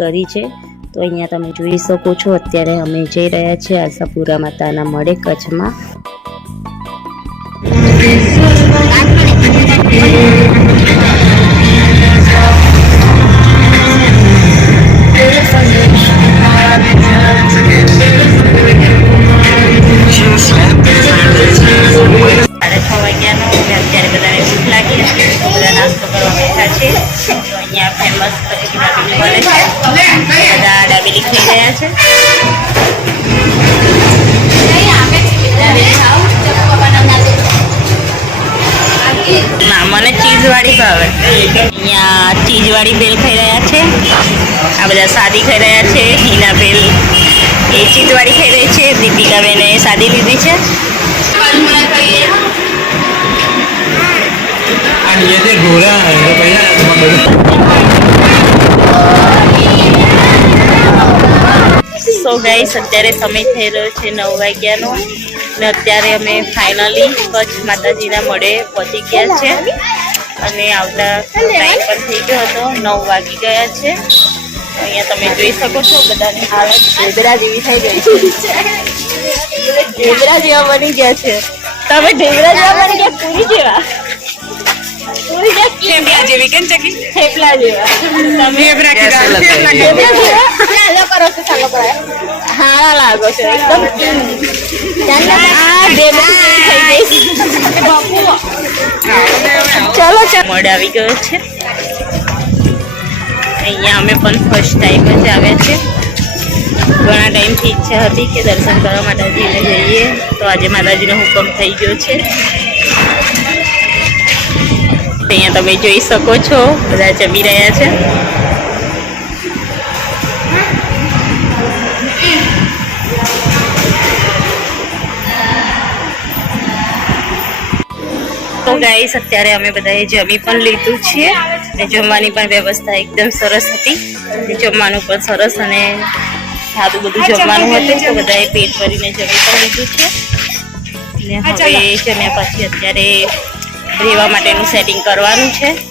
કરી છે. તો અહીંયા તમે જોઈ શકો છો, અત્યારે અમે જઈ રહ્યા છીએ આશાપુરા માતાના મળે કચ્છમાં. અત્યારે બધાને ભૂખ અહીંયા છે બધા દાબેલી ખાઈ રહ્યા છે ના, મને ચીઝવાળી ભાવે. અહીંયા ચીઝવાળી ભેલ ખાઈ રહ્યા છે. આ બધા સાદી ખાઈ રહ્યા છે. હિના ભેલ એ ચીઝવાળી ખાઈ રહી છે. દીપિકા બેને સાદી લીધી છે. સો ગાઈસ અત્યારે સમય થઈ રહ્યો છે નવ વાગ્યાનો ને અત્યારે અમે ફાઇનલી કચ્છ માતાજીના મળે પહોંચી ગયા છે. અને આવતા ટાઈમ પણ થઈ ગયો હતો નવ વાગી ગયા છે. અહીંયા તમે જોઈ શકો છો બધાની. હાલત ઢેબરા જેવી થઈ ગઈ છે. ઢેબરા જેવા બની ગયા છે. તમે ઢેબરા જેવા બની ગયા પૂરી જેવા. થેપલા જેવી કેમ ચકી થેપલા જેવા. થેપલા થેપલા જેવા? ચાલો કરો છો ચાલો કરો. હારા લાગો છો એકદમ. આ ઢેબરા જેવી થઈ ગઈ. છે બાપુ ચલો ચલો. મોડ આવી ગયો છે. અહીંયા અમે પણ ફર્સ્ટ ટાઈમ જ આવ્યા છે. ઘણા ટાઈમથી ઈચ્છા હતી કે દર્શન કરવા માતાજીને જઈએ. તો આજે માતાજીનો હુકમ થઈ ગયો છે. તમે જોઈ શકો છો બધા જમી રહ્યા છે. તો ગાઈસ અત્યારે અમે બધાએ જમી પણ લીધું છે ને જમવાની પણ વ્યવસ્થા એકદમ સરસ હતી. જમવાનું પણ સરસ અને સારું બધું જમવાનું હતું તો બધાએ પેટ ભરીને જમી પણ લીધું છે. અને હવે જમ્યા પછી અત્યારે રહેવા માટેનું સેટિંગ કરવાનું છે.